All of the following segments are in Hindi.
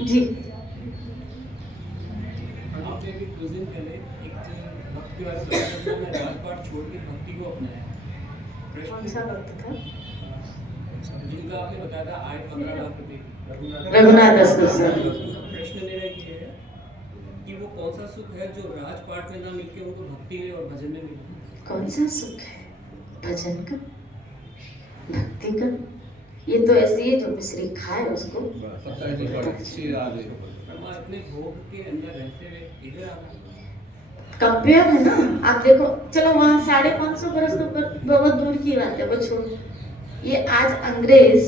जी आपने भी कुछ दिन पहले एक भक्ति वाले संगठन में राजपाट छोड़ के भक्ति को अपनाया। कौन सा वक्त था? जिनका आपने बताया था आय 15 लाख रुपए की। रघुनाथ दास सर। प्रश्न मेरा ये है कि वो कौन सा सुख है जो राजपाट में ना मिलके उनको भक्ति में और भजन में मिले? कौन सा सुख है? भजन का, भक्ति का? ये तो ऐसे ही है जो मिश्री खाए उसको परमा इतने भोग के अंदर रहते हुए इधर आ गए। कंपेयर है ना। आप देखो, चलो वहाँ 550 बरस तो बहुत दूर की बात है, वो छोड़ो। ये आज अंग्रेज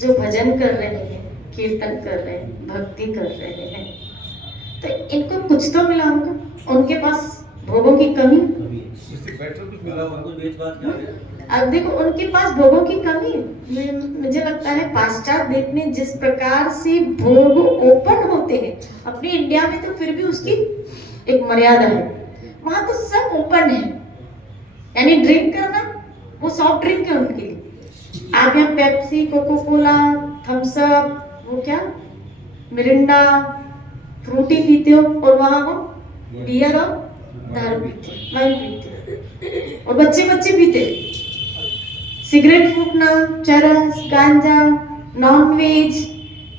जो भजन कर रहे हैं, कीर्तन कर रहे हैं, भक्ति कर रहे हैं, तो इनको कुछ तो मिला होगा। उनके पास भोगों की कमी, अब देखो उनके पास भोगों की कमी है। मुझे लगता है पाश्चात्य देश में जिस प्रकार से भोग ओपन होते हैं, अपने इंडिया में तो फिर भी उसकी एक मर्यादा है। वहां तो सब ओपन है, यानी ड्रिंक करना वो सॉफ्ट ड्रिंक है उनके लिए। आप यहाँ Pepsi, coca cola, Thums Up, वो क्या मिरिंडा, फ्रूटी पीते हो, और वहां वो बियर और दारू पीते, वाइन पीते, और बच्चे बच्चे पीते, सिगरेट फूकना, चरस, गांजा, नॉन वेज,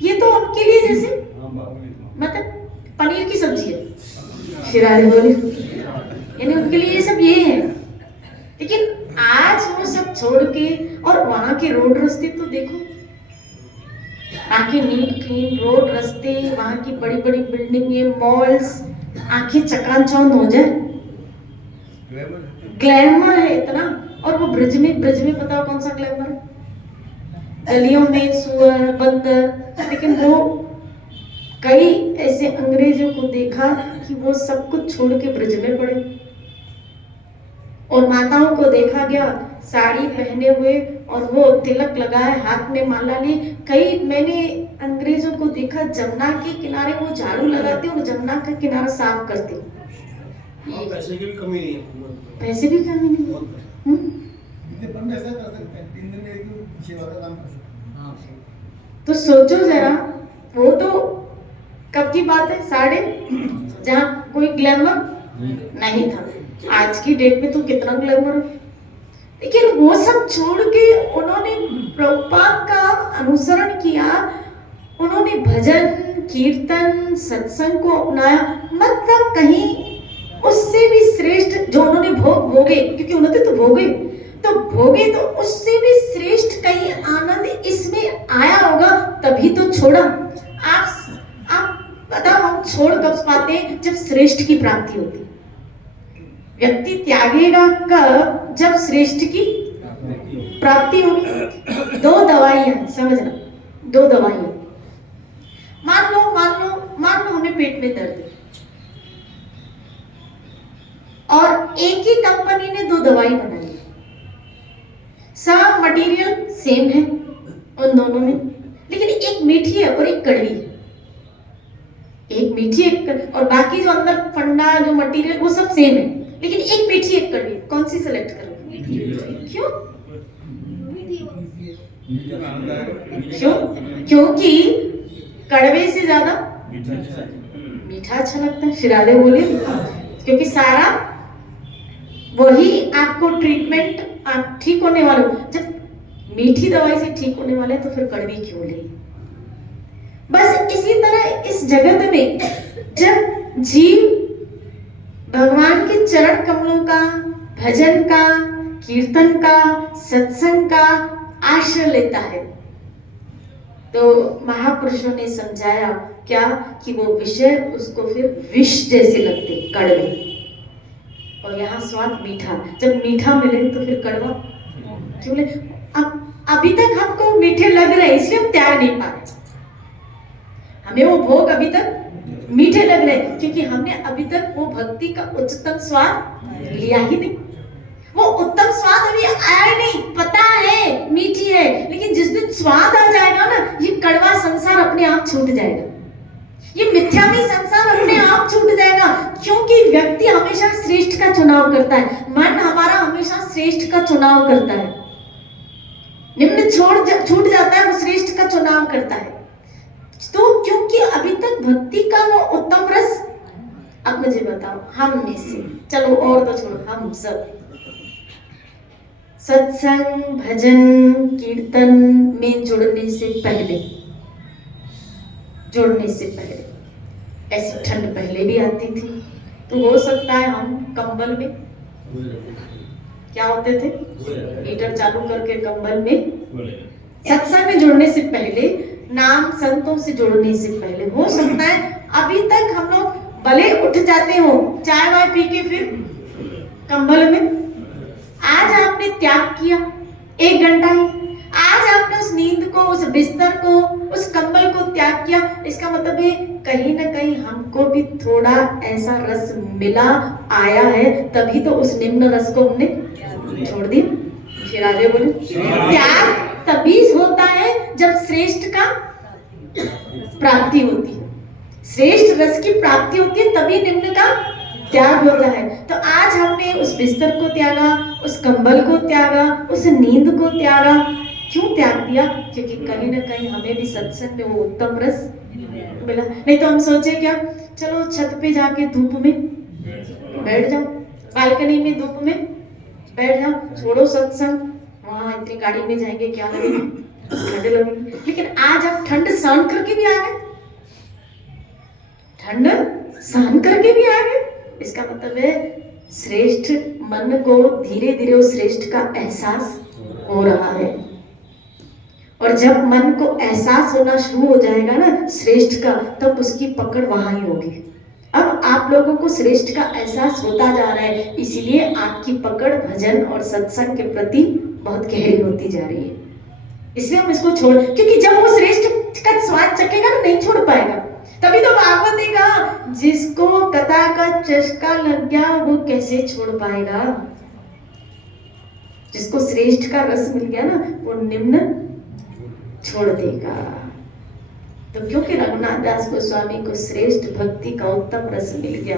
ये तो उनके लिए जैसे मतलब पनीर की सब्जी है, शिरारे बोली, यानी उनके लिए ये सब ये है। लेकिन आज वो सब छोड़ के, और वहां के रोड रास्ते तो देखो, आंखें नीट क्लीन रोड रास्ते, वहां की बड़ी बड़ी बिल्डिंग, ये मॉल्स, आंखें चकाचौंध हो जाए, ग्लैमर है इतना। और वो ब्रिज में पता कौन सा ग्लैमर है? गलियों में सुअर, बंदर। लेकिन वो कई ऐसे अंग्रेजों को देखा कि वो सब कुछ छोड़ के ब्रिज में पड़े, और माताओं को देखा गया साड़ी पहने हुए, और वो तिलक लगाए, हाथ में माला लिए। कई मैंने अंग्रेजों को देखा जमुना के किनारे वो झाड़ू लगाते और जमुना का किनारा साफ करते। पैसे की भी कमी नहीं है, पैसे भी कमी नहीं है। तो सोचो जरा, वो तो कब की बात है, जहाँ कोई ग्लैमर नहीं था। आज की डेट में तो कितना ग्लैमर है। लेकिन वो सब छोड़ के उन्होंने प्रभुपाद का अनुसरण किया, उन्होंने भजन, कीर्तन, सत्संग को अपनाया। मतलब कहीं उससे भी श्रेष्ठ जो उन्होंने भोग भोगे, क्योंकि उन्होंने तो भोगे, तो उससे भी श्रेष्ठ कहीं आनंद इसमें आया होगा, तभी तो छोड़ा। आप बताओ, हम छोड़ कब पाते हैं? जब श्रेष्ठ की प्राप्ति होती। व्यक्ति त्यागेगा कब? जब श्रेष्ठ की प्राप्ति होगी। दो दवाइयां समझना, दो दवाइयां। मान लो हमें पेट में दर्द है, और एक ही कंपनी ने दो दवाई बनाई, सब मटेरियल सेम है उन दोनों में, लेकिन एक मीठी है और एक कड़वी है। एक मीठी एक और बाकी जो अंदर फंडा जो मटेरियल वो सब सेम है, लेकिन एक मीठी एक कड़वी। कौन सी सेलेक्ट करोगे? क्यों? क्योंकि कड़वे से ज्यादा मीठा अच्छा लगता है। शिरादे बोले, क्योंकि सारा वही आपको ट्रीटमेंट, आप ठीक होने वाले हो। जब मीठी दवाई से ठीक होने वाले तो फिर कड़वी क्यों ले? बस इसी तरह इस जगत में जब जीव भगवान के चरण कमलों का, भजन का, कीर्तन का, सत्संग का आश्रय लेता है, तो महापुरुषों ने समझाया क्या कि वो विषय उसको फिर विष जैसे लगते, कड़वे, और यहाँ स्वाद मीठा। जब मीठा मिले तो फिर कड़वा क्यों ले? अब अभी तक हमको मीठे लग रहे हैं, इसलिए हम त्याग नहीं पा रहे। हमें वो भोग अभी तक मीठे लग रहे हैं, क्योंकि हमने अभी तक वो भक्ति का उच्चतम स्वाद लिया ही नहीं। वो उत्तम स्वाद अभी आया ही नहीं। पता है मीठी है, लेकिन जिस दिन स्वाद आ जाएगा ना, ये कड़वा संसार अपने आप छूट जाएगा, ये मिथ्यामी संसार अपने आप छूट जाएगा। क्योंकि व्यक्ति हमेशा श्रेष्ठ का चुनाव करता है, मन हमारा हमेशा श्रेष्ठ का चुनाव करता है। निम्न छूट जाता है, वो श्रेष्ठ का चुनाव करता है। तो क्योंकि अभी भक्ति का वो उत्तम रस, अब मुझे बताओ हम में से, चलो और तो छोड़ो, हम सब सत्संग भजन कीर्तन में जुड़ने से पहले ऐसी ठंड पहले भी आती थी, तो हो सकता है हम कंबल में क्या होते थे, हीटर चालू करके कंबल में, सत्संग में जुड़ने से पहले, नाम संतों से जुड़ने से पहले, हो सकता है अभी तक हम लोग भले उठ जाते हो चाय वाय पी के फिर कंबल में। आज आपने त्याग किया 1 घंटा ही, आज आपने उस नींद को, उस बिस्तर को, उस कंबल को त्याग किया, इसका मतलब है कहीं ना कहीं हमको भी थोड़ा ऐसा रस मिला आया है, तभी तो उस निम्न रस को हमने छोड़ दिया। फिर आगे बोले, त्याग तभी होता है जब श्रेष्ठ का प्राप्ति होती है, श्रेष्ठ रस की प्राप्ति होती है, तभी निम्न का त्याग होता है। तो आज हमने उस बिस्तर को त्यागा, उस कंबल को त्यागा, उस नींद को त्यागा। क्यों त्याग दिया? क्योंकि कहीं ना कहीं हमें भी सत्संग में वो उत्तम रस मिला। नहीं तो हम सोचे क्या, चलो छत पे जाके धूप में बैठ जाओ, बालकनी में धूप में बैठ जाओ, छोड़ो सत्संग, वहां इतनी गाड़ी में जाएंगे क्या लगेगा, ठंड लगेगी। लेकिन आज आप ठंड सहन करके भी आ गए, ठंड सहन करके भी आ गए, इसका मतलब है श्रेष्ठ मन को धीरे धीरे उस श्रेष्ठ का एहसास हो रहा है। और जब मन को एहसास होना शुरू हो जाएगा ना श्रेष्ठ का, तब उसकी पकड़ वहां ही होगी। अब आप लोगों को श्रेष्ठ का एहसास होता जा रहा है, इसीलिए आपकी पकड़ भजन और सत्संग के प्रति बहुत गहरी होती जा रही है। इसलिए हम इसको छोड़, क्योंकि जब वो श्रेष्ठ का स्वाद चखेगा ना, नहीं छोड़ पाएगा। तभी तो भागवत ने कहा, जिसको कथा का चस्का लग गया वो कैसे छोड़ पाएगा। जिसको श्रेष्ठ का रस मिल गया ना, वो निम्न छोड़ देगा। तो क्योंकि रघुनाथ दास गोस्वामी को श्रेष्ठ भक्ति का उत्तम रस मिल गया,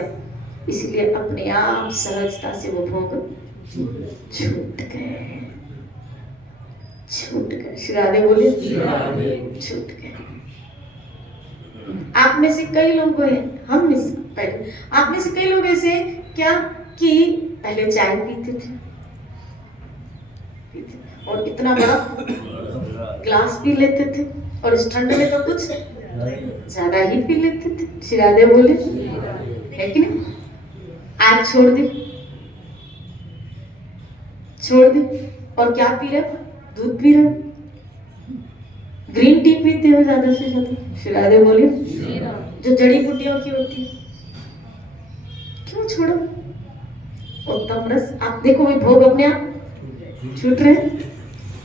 इसलिए अपने आप सहजता से वो भोग छूट गए, छूट गए। श्री राधे बोले, छूट गए। आप में से कई लोग हैं, हम में से पहले, आप में से कई लोग ऐसे क्या कि पहले चाय पीते थे और इतना बड़ा ग्लास पी लेते थे, और इस ठंड में तो कुछ ज्यादा ही पी लेते थे। श्री राधे बोले, है कि नहीं? आज छोड़ दे, छोड़ दे, और क्या पी रहे? दूध पी रहे, ग्रीन टी पीते हो ज्यादा से ज्यादा। श्री राधे बोले, जो जड़ी बूटियों की होती है, क्यों छोड़ो उत्तम रस। आप देखो वही भोग अपने आप छूट रहे हैं।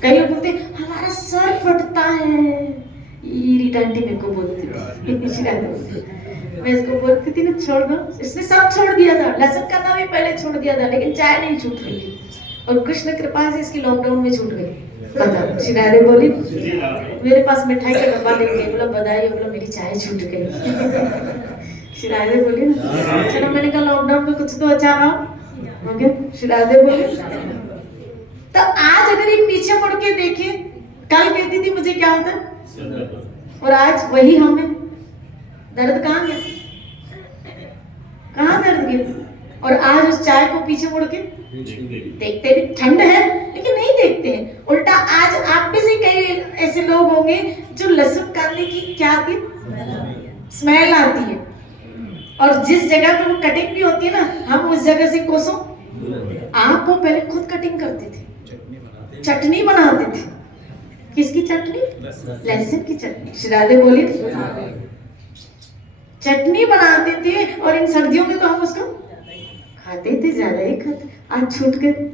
कई लोग बोलते हैं हमारा सर फटता है, रीटा आंटी मेरे को बोलती थी, मैं इसको बोलती थी ना, छोड़ दो। इसने सब छोड़ दिया था, लहसुन करना भी पहले छोड़ दिया था, लेकिन चाय नहीं छूट रही थी, और कृष्ण कृपा से इसकी लॉकडाउन में छूट गई। बता, श्री राधे बोली, मेरे पास मिठाई का डब्बा लेके गई, बोला बधाई, बोला मेरी चाय छूट गई। श्री राधे बोली ना, चलो मैंने कहा लॉकडाउन में कुछ तो अच्छा रहा, ओके। श्री राधे बोली, तो आज अगर ये पीछे मुड़ के देखे, कल कहती थी मुझे क्या होता है, और आज वही हमें दर्द कहाँ गया, कहाँ दर्द गया। और आज उस चाय को पीछे मुड़ के देखते भी, ठंड है लेकिन नहीं देखते हैं। उल्टा आज आप में से कई ऐसे लोग होंगे जो लहसुन काटने की क्या आती है, स्मेल आती है, और जिस जगह पर वो कटिंग भी होती है ना, हम उस जगह से कोसों आप वो पहले खुद कटिंग करते थे, चटनी बनाते थे। किसकी चटनी? लहसुन की चटनी। श्री राधे बोली, चटनी बनाते थे, और इन सर्दियों में तो हम उसको खाते थे, ज्यादा ही खाते। आज छूट गए।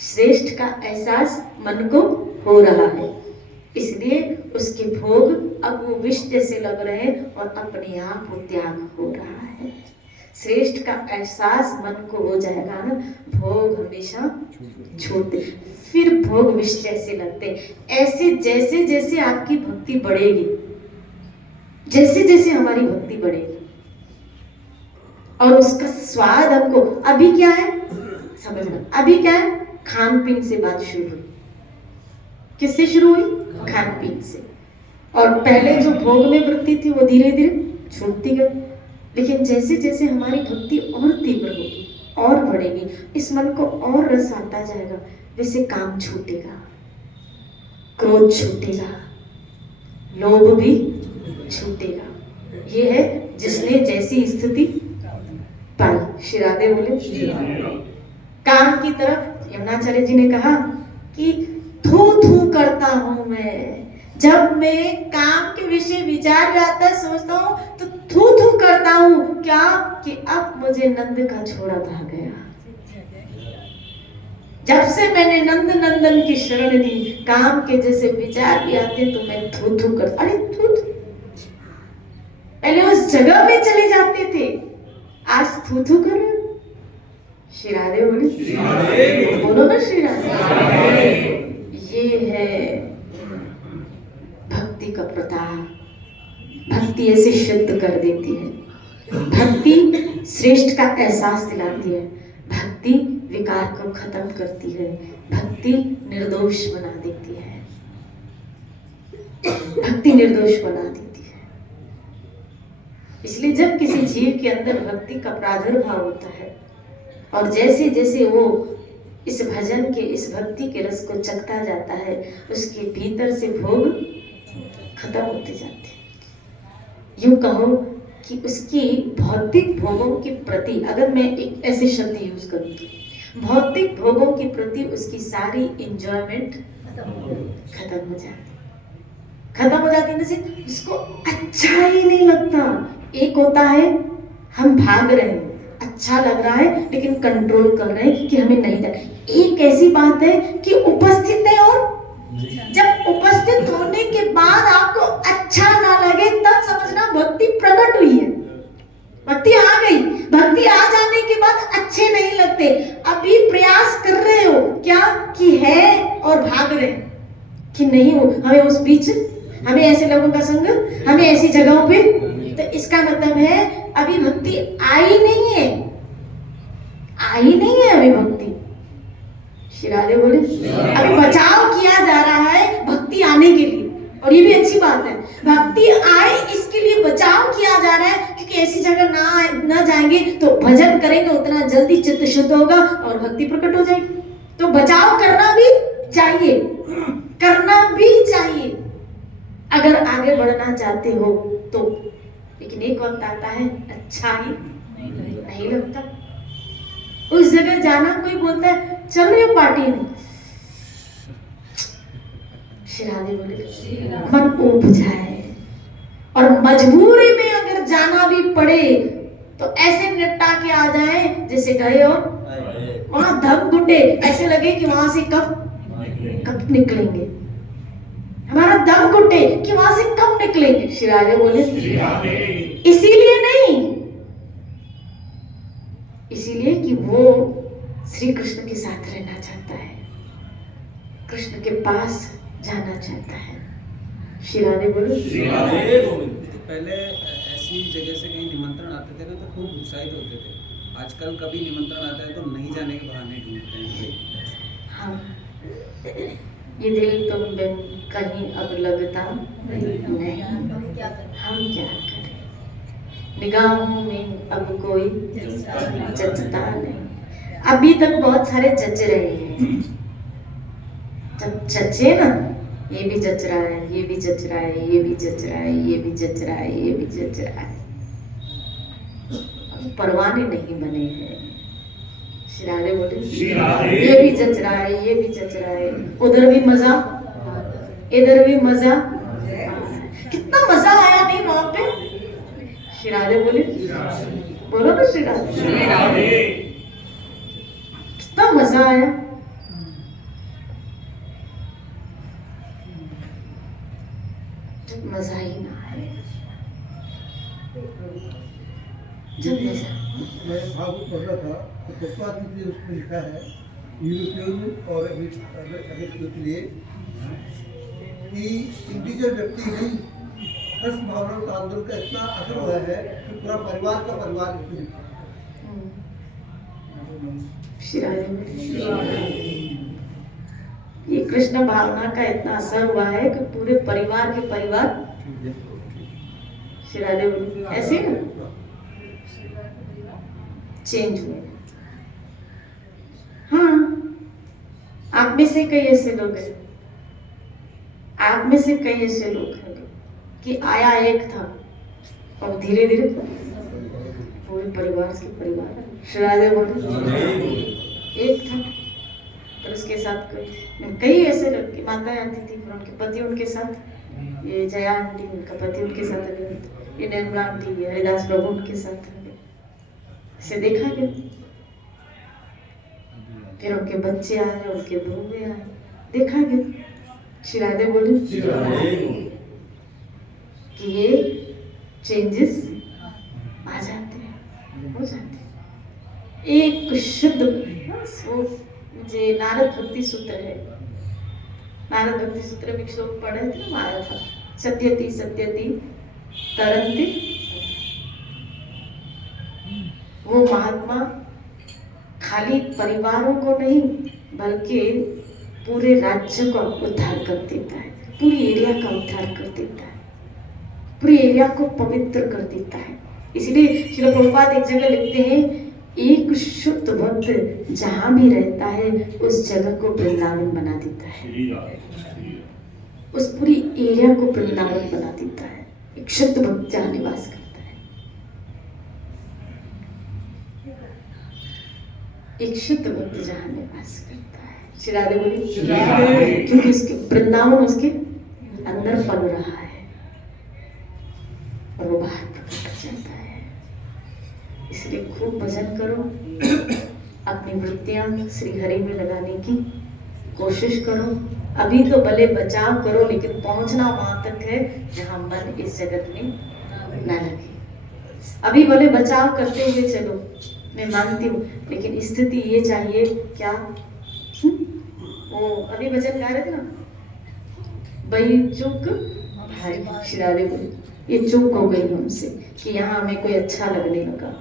श्रेष्ठ का एहसास मन को हो रहा है, इसलिए उसके भोग अब वो विष जैसे लग रहे हैं, और अपने आप वो त्याग हो रहा है। श्रेष्ठ का एहसास मन को हो जाएगा ना, भोग हमेशा छूटते, फिर भोग विष जैसे लगते। ऐसे जैसे जैसे आपकी भक्ति बढ़ेगी, जैसे जैसे हमारी भक्ति बढ़ेगी, और उसका स्वाद हमको, अभी क्या है समझना, अभी क्या है, खान पीन से बात शुरू हुई। किससे शुरू हुई? खान पीन से। और पहले जो भोग में वृत्ति थी वो धीरे धीरे छूटती गई। लेकिन जैसे जैसे हमारी भक्ति और तीव्र होगी और बढ़ेगी, इस मन को और रस आता जाएगा, वैसे काम छूटेगा, क्रोध छूटेगा, लोभ भी छूटेगा। ये है जिसने जैसी स्थिति पाई। श्री राधे बोले। काम की तरफ यमुनाचार्य जी ने कहा कि थू थू करता हूं मैं, जब मैं काम के विषय विचार आता सोचता हूँ तो थू थू करता हूँ। क्या कि अब मुझे नंद का छोरा भा गया। जब से मैंने नंद नंदन की शरण ली, काम के जैसे विचार भी आते तो मैं थू थू कर, अरे थू थू, पहले उस जगह में चले जाते थे, आज थू थू कर रहे। श्री राधे बोले, बोलो ना श्री राधे। ये है भक्ति का प्रताप। भक्ति ऐसे शुद्ध कर देती है, भक्ति श्रेष्ठ का एहसास दिलाती है, भक्ति विकार को खत्म करती है, भक्ति निर्दोष बना देती है, भक्ति निर्दोष बना देती है। इसलिए जब किसी जीव के अंदर भक्ति का प्रादुर्भाव होता है और जैसे जैसे वो इस भजन के, इस भक्ति के रस को चखता जाता है, उसके भीतर से भोग खत्म होते जाते हैं। यूं कहो कि उसकी भौतिक भोगों के प्रति, अगर मैं एक ऐसे शब्द यूज करूं तो भौतिक भोगों के प्रति उसकी सारी एंजॉयमेंट खत्म हो जाती, खत्म हो जाती। जैसे उसको अच्छा ही नहीं लगता। एक होता है हम भाग रहे हैं, अच्छा लग रहा है लेकिन कंट्रोल कर रहे हैं कि हमें नहीं जाना। एक ऐसी बात है कि उपस्थित है और जब उपस्थित होने के बाद आपको अच्छा ना लगे तब समझना भक्ति प्रकट हुई है, भक्ति आ गई। भक्ति आ जाने के बाद अच्छे नहीं लगते। अभी प्रयास कर रहे हो क्या कि है और भाग रहे हैं कि नहीं हो, हमें उस बीच, हमें ऐसे लोगों का संग, हमें ऐसी जगहों पे, तो इसका मतलब है अभी भक्ति आई नहीं है, आई नहीं है अभी भक्ति। श्री राधे बोले, अभी बचाव किया जा रहा है भक्ति आने के लिए, और ये भी अच्छी बात है। भक्ति आए इसके लिए बचाव किया जा रहा है, क्योंकि ऐसी जगह ना जाएंगे तो भजन करेंगे उतना जल्दी चित्त शुद्ध होगा और भक्ति प्रकट हो जाएगी। तो बचाव करना भी चाहिए, करना भी चाहिए अगर आगे बढ़ना चाहते हो तो। लेकिन एक वक्त आता है अच्छा ही नहीं लगता, उस जगह जाना, कोई बोलता है चल रही हो पार्टी में, श्री राधे बोले मन ऊब जाए, और मजबूरी में अगर जाना भी पड़े तो ऐसे निपटा के आ जाए जैसे गए और वहां दम घुटे, ऐसे लगे कि वहां से कब निकलेंगे, हमारा दम घुटे कि वहां से कब निकलेंगे। श्री राधे बोले, इसीलिए नहीं, इसीलिए कि वो श्री कृष्ण के साथ रहना चाहता है, कृष्ण के पास जाना चाहता है। श्री राधे बोलो। तो पहले ऐसी जगह से कहीं निमंत्रण आते थे ना तो खूब उत्साहित होते थे, आजकल कभी निमंत्रण आता है तो नहीं जाने के बहाने ढूंढते हैं। हाँ, ये दिल तुम बिन कहीं अब लगता नहीं, हम क्या करें, निगाहों में अब कोई जचता नहीं। अभी तक बहुत सारे जच रहे हैं, जब जचे ना, ये भी जच रहा है, ये भी जच रहा है, ये भी जच रहा है, ये भी जच रहा है, ये भी जच रहा है, परवाने नहीं बने हैं। श्री राधे बोले, ये भी जच रहा है, ये भी जच रहा है, उधर भी मजा, इधर भी मजा। कितना मजा आया नहीं वहां पे। श्री राधे बोले, बोलो ना श्री राधे, कितना मजा आया। जब मजा ही ना आए, जब मजा। मैं भागवत पढ़ रहा था तो प्रभुपाद जी ने उसमें लिखा है यूरोपियन और अमेरिकियों के लिए कि इंडिविजुअल व्यक्ति नहीं, हर्ष भावना का आंदोलन का इतना असर हुआ है कि पूरा परिवार का परिवार ये कृष्ण भावना का इतना असर हुआ है कि पूरे परिवार के परिवार श्री राधे बोली ऐसे ना चेंज हुए। हाँ, आप में से कई ऐसे लोग हैं, आप में से कई ऐसे लोग हैं कि आया एक था और धीरे धीरे पूरे परिवार से परिवार। श्री राधे बोले एक था और उसके साथ कई ऐसे लड़की माताएं आती थी, फिर उनके पति उनके साथ, ये जया आंटी उनका पति उनके साथ, ये निर्मला आंटी हरिदास प्रभु उनके साथ से देखा गया। फिर उनके बच्चे आए, उनके दूल्हे आए, देखा गया। श्री राधे बोले कि ये चेंजेस आ जाते हैं, हो जाते हैं। एक शुद्ध बस वो मुझे नारद भक्ति सूत्र है, नारद भक्ति सूत्र में श्लोक पढ़े थे ना, आया था सत्यति सत्यति तरंति। वो महात्मा खाली परिवारों को नहीं बल्कि पूरे राज्य का उद्धार कर देता है, पूरी एरिया का उद्धार कर देता है, पूरी एरिया को पवित्र कर देता है। इसलिए श्रील प्रभुपाद एक जगह लिखते हैं, एक शुद्ध भक्त जहां भी रहता है उस जगह को वृंदावन बना देता है, उस पूरी एरिया को वृंदावन बना देता है। एक शुद्ध भक्त जहां निवास करता है, एक शुद्ध भक्त जहां निवास करता है। श्री राधे बोली क्योंकि उसके वृंदावन उसके अंदर पल रहा है और वो बाहर प्रकट हो जाता है। इसलिए खूब भजन करो, अपनी वृत्तियां श्री हरि में लगाने की कोशिश करो। अभी तो भले बचाव करो, लेकिन पहुंचना वहां तक है जहां मन इस जगत में न लगे। अभी भले बचाव करते हुए चलो, मैं मानती हूँ, लेकिन स्थिति ये चाहिए क्या, वो अभी भजन गा रहे थे ना, बई चूक भारी। श्री राधे बोली ये चूक हो गई हमसे कि यहाँ हमें कोई अच्छा लगने लगा,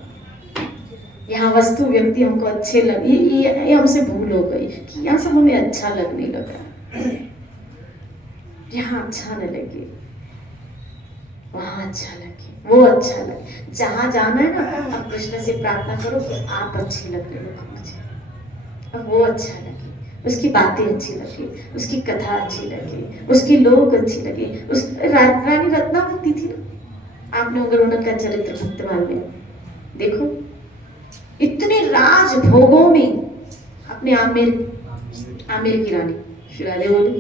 यहाँ वस्तु व्यक्ति हमको अच्छे लगे, ये हमसे भूल हो गई कि यहाँ सब हमें अच्छा लगने लगा, यहाँ अच्छा न लगे, वहाँ अच्छा लगे, वो अच्छा लगे। जहाँ जाना है ना, अब कृष्ण से प्रार्थना करो कि आप अच्छे लगने लगो मुझे, अब वो अच्छा लगे, उसकी बातें अच्छी लगे, उसकी कथा अच्छी लगे, उसके लोग अच्छे लगे। उस रानी रत्नावती थी ना, आपने अगर उनका चरित्र भक्तमाल में देखो, इतने राजभोगों में अपने आमिर की रानी श्री राधे बोली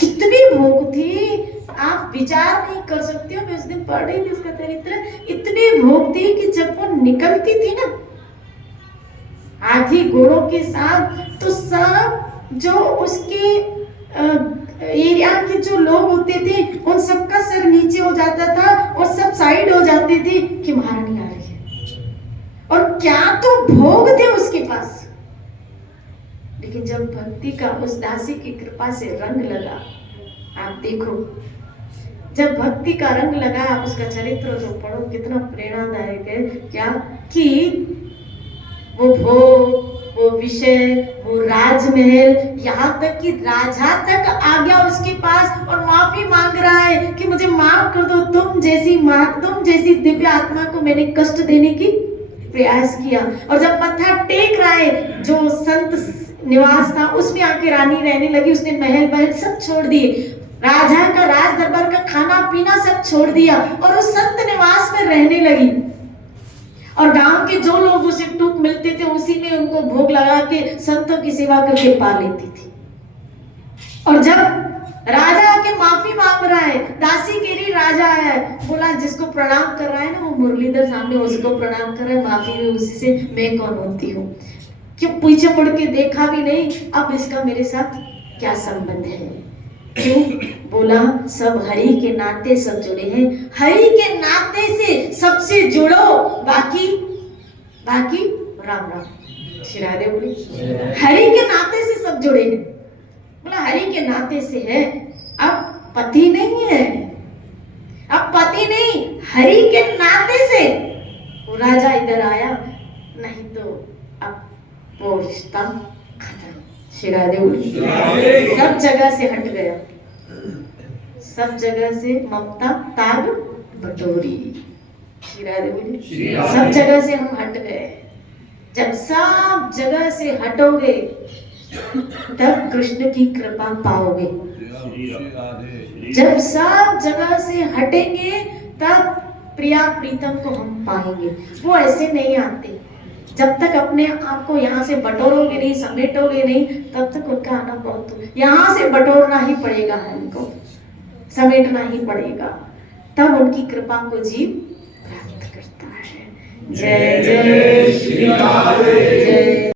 कितनी भोग थी, आप विचार नहीं कर सकते हो। मैं उस दिन पढ़ रही थी उसका चरित्र, इतनी भोग थी कि जब वो निकलती थी ना हाथी घोड़ों के साथ, तो सब जो उसके एरिया के जो लोग होते थे उन सबका सर नीचे हो जाता था और सब साइड हो जाते थे कि महारानी आ रही है। और क्या तो भोग थे उसके पास, लेकिन जब भक्ति का उस दासी की कृपा से रंग लगा, आप देखो जब भक्ति का रंग लगा, आप उसका चरित्र जो पढ़ो कितना प्रेरणादायक है। क्या कि वो भोग, वो विषय, वो राजमहल, यहाँ तक कि राजा तक आ गया उसके पास और माफी मांग रहा है कि मुझे माफ कर दो, तुम जैसी दिव्य आत्मा को मैंने कष्ट देने की प्रयास किया। और जब मत्था टेक रहा है, जो संत निवास था उसमें आके रानी रहने लगी, उसने महल सब छोड़ दिए, राजा का राज दरबार का खाना पीना सब छोड़ दिया और उस संत निवास में रहने लगी। और गांव के जो लोग उसे टूक मिलते थे उसी में उनको भोग लगा के संतों की सेवा करके पा लेती थी। और जब राजा आके माफी मांग रहा है, दासी के लिए राजा आया है, बोला जिसको प्रणाम कर रहा है ना वो मुरलीधर सामने उसको प्रणाम कर रहा है, माफी भी उसी से, मैं कौन होती हूँ, क्यों पीछे मुड़ के देखा भी नहीं, अब इसका मेरे साथ क्या संबंध है। क्यों बोला, सब हरि के नाते सब जुड़े हैं, हरि के नाते से सबसे जुड़ो, बाकी राम राम। श्री राधे बोली हरि के नाते से सब जुड़े हैं, बोला हरि के नाते से है, अब पति नहीं है, अब पति नहीं, हरि के नाते से वो राजा इधर आया, नहीं तो अब वो रिश्ता खत्म। श्री राधे बोली सब जगह से हट गया, सब जगह से ममता ताग बटोरी। श्री राधे बोली। सब जगह से हम हट गए। जब सब जगह से हटोगे तब कृष्ण की कृपा पाओगे। जब सब जगह से हटेंगे तब प्रिया प्रीतम को हम पाएंगे। वो ऐसे नहीं आते। जब तक अपने आप को यहाँ से बटोरोगे नहीं, समेटोगे नहीं, तब तक उनका आना बहुत दूर। यहाँ से बटोरना ही पड़ेगा हमको, समेटना ही पड़ेगा, तब उनकी कृपा को जीव प्राप्त करता है। जय जय श्री राधे, जय